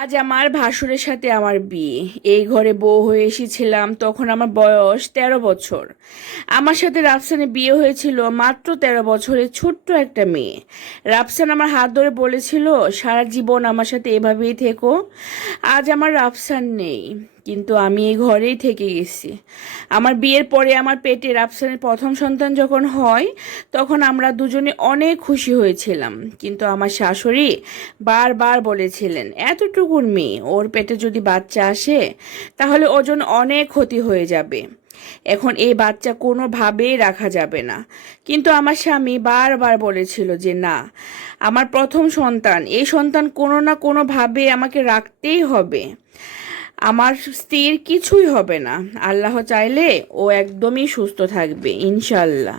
আজ আমার ভাসুরের সাথে আমার বিয়ে। এই ঘরে বউ হয়ে এসেছিলাম, তখন আমার বয়স তেরো বছর। আমার সাথে রাফসানের বিয়ে হয়েছিল মাত্র তেরো বছরের ছোট্ট একটা মেয়ে। রাফসান আমার হাত ধরে বলেছিল, সারা জীবন আমার সাথে এভাবেই থেকো। আজ আমার রাফসান নেই, কিন্তু আমি এই ঘরেই থেকে গেছি। আমার বিয়ের পরে আমার পেটে রাফসানের প্রথম সন্তান যখন হয়, তখন আমরা দুজনে অনেক খুশি হয়েছিলাম। কিন্তু আমার শাশুড়ি বারবার বলেছিলেন এতটুকুর মেয়ে। ওর পেটে যদি বাচ্চা আসে, তাহলে ওজন অনেক ক্ষতি হয়ে যাবে। এখন এই বাচ্চা কোনোভাবেই রাখা যাবে না। কিন্তু আমার স্বামী বারবার বলেছিল যে, না, আমার প্রথম সন্তান, এই সন্তান কোনো না কোনোভাবে আমাকে রাখতেই হবে। আমার স্ত্রীর কিছুই হবে না। আল্লাহ চাইলে ও একদমই সুস্থ থাকবে ইনশাল্লাহ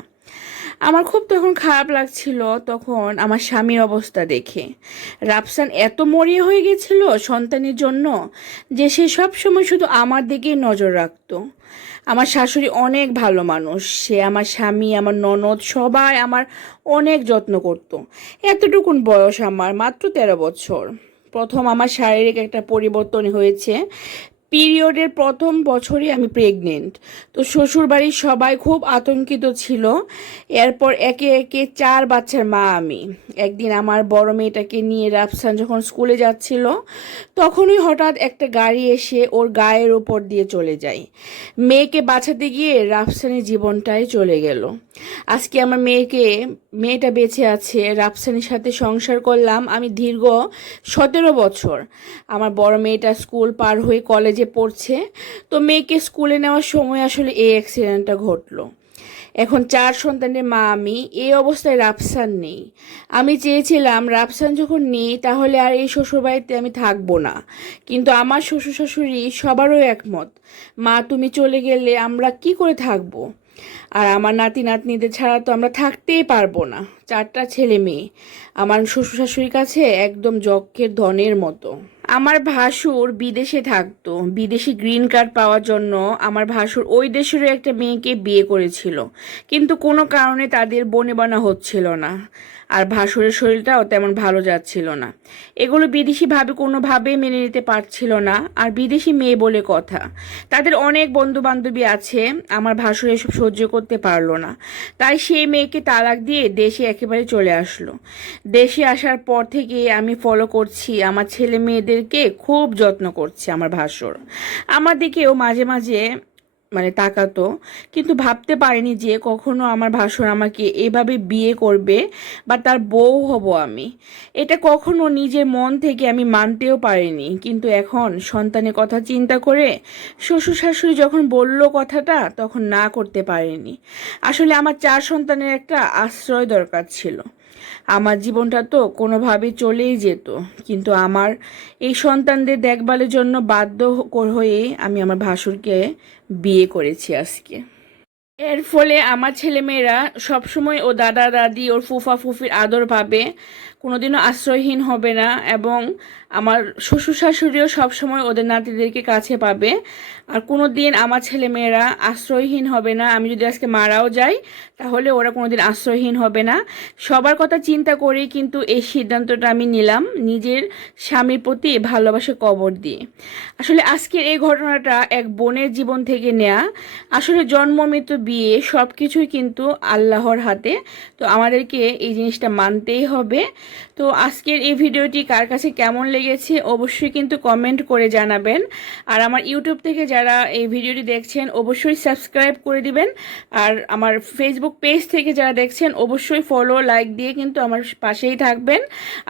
আমার খুব তখন খারাপ লাগছিল তখন আমার স্বামীর অবস্থা দেখে। রাফসান এত মরিয়া হয়ে গেছিল সন্তানের জন্য যে সে সব সময় শুধু আমার দিকেই নজর রাখতো। আমার শাশুড়ি অনেক ভালো মানুষ। সে আমার স্বামী, আমার ননদ সবাই আমার অনেক যত্ন করতো। এতটুকুন বয়স আমার, মাত্র তেরো বছর। প্রথম আমার শারীরিক একটা পরিবর্তন হয়েছে। পিরিয়ডের প্রথম বছরই আমি প্রেগনেন্ট তো শ্বশুরবাড়ির সবাই খুব আতঙ্কিত ছিল। এরপর একে একে চার বাচ্চার মা আমি। একদিন আমার বড় মেয়েটাকে নিয়ে রাফসান যখন স্কুলে যাচ্ছিল, তখনই হঠাৎ একটা গাড়ি এসে ওর গায়ের ওপর দিয়ে চলে যায়। মেয়েকে বাঁচাতে গিয়ে রাফসানের জীবনটাই চলে গেল। আজকে আমার মেয়েকে, মেয়েটা বেঁচে আছে, রাফসানের সাথে সংসার করলাম আমি দীর্ঘ সতেরো বছর। আমার বড় মেয়েটা স্কুল পার হয়ে কলেজে পড়ছে, তো মেয়েকে স্কুলে নেওয়ার সময় আসলে এই অ্যাক্সিডেন্টটা ঘটলো। এখন চার সন্তানের মা আমি এই অবস্থায় রাফসান নেই। আমি চেয়েছিলাম, রাফসান যখন নেই, তাহলে আর এই শ্বশুরবাড়িতে আমি থাকব না। কিন্তু আমার শ্বশুর শাশুড়ি সবারও একমত, মা, তুমি চলে গেলে আমরা কি করে থাকব? আর আমার নাতি নাতনিদের ছাড়া তো আমরা থাকতেই পারব না। চারটা ছেলে মেয়ে। আমার শ্বশুর শাশুড়ির কাছে একদম যক্ষের ধনের মতো। আমার ভাসুর বিদেশে থাকতো, বিদেশি গ্রিন কার্ড পাওয়ার জন্য আমার ভাসুর ওই দেশেরও একটা মেয়েকে বিয়ে করেছিল। কিন্তু কোনো কারণে তাদের বনে বানা হচ্ছিল না। আর ভাসুরের শরীরটাও তেমন ভালো যাচ্ছিল না। এগুলো বিদেশিভাবে কোনোভাবেই মেনে নিতে পারছিল না, আর বিদেশি মেয়ে বলে কথা। তাদের অনেক বন্ধু বান্ধবী আছে, আমার ভাসুর এসব সহ্য করতে পারল না। তাই সেই মেয়েকে তালাক দিয়ে দেশে একেবারে চলে আসলো। দেশে আসার পর থেকে আমি ফলো করছি আমার ছেলে মেয়েদেরকে খুব যত্ন করছে আমার ভাসুর। আমার দিকেও মাঝে মাঝে মানে তাকাতো, কিন্তু ভাবতে পারিনি যে কখনো আমার ভাসুর আমাকে এভাবে বিয়ে করবে বা তার বউ হব আমি। এটা কখনো নিজের মন থেকে আমি মানতেও পারিনি, কিন্তু এখন সন্তানের কথা চিন্তা করে শ্বশুর শাশুড়ি যখন বলল কথাটা, তখন না করতে পারিনি। আসলে আমার চার সন্তানের একটা আশ্রয় দরকার ছিল। আমার জীবনটা তো কোনোভাবে চলেই যেত। কিন্তু আমার এই সন্তানদের দেখভালের জন্য বাধ্য হয়ে আমি আমার ভাসুরকে বিয়ে করেছি আজকে। এর ফলে আমার ছেলেমেয়েরা সবসময় ও দাদা, দাদি, ওর ফুফা, ফুফির আদর পাবে কোনোদিনও আশ্রয়হীন হবে না এবং আমার শ্বশুর শাশুড়িও সবসময় ওদের নাতিদেরকে কাছে পাবে। আর কোনো দিন আমার ছেলেমেয়েরা আশ্রয়হীন হবে না, আমি যদি আজকে মারাও যাই, তাহলে ওরা কোনো দিন আশ্রয়হীন হবে না। সবার কথা চিন্তা করেই কিন্তু এই সিদ্ধান্তটা আমি নিলাম, নিজের স্বামীর প্রতি ভালোবাসে কবর দিয়ে। আসলে আজকের এই ঘটনাটা এক বোনের জীবন থেকে নেয়া। আসলে জন্ম, মৃত্যু বিয়ে সব কিছুই কিন্তু আল্লাহর হাতে। তো আমাদেরকে এই জিনিসটা মানতেই হবে। তো আজকের এই ভিডিওটি কার কাছে কেমন লেগেছে অবশ্যই কিন্তু কমেন্ট করে জানাবেন। আর আমার ইউটিউব থেকে যারা এই ভিডিওটি দেখছেন, অবশ্যই সাবস্ক্রাইব করে দিবেন। আর আমার ফেসবুক পেজ থেকে যারা দেখছেন, অবশ্যই ফলো লাইক দিয়ে কিন্তু আমার পাশেই থাকবেন।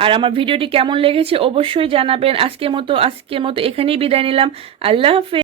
আর আমার ভিডিওটি কেমন লেগেছে অবশ্যই জানাবেন। আজকের মতো আজকের মতো এখানেই বিদায় নিলাম। আল্লাহ হাফেজ।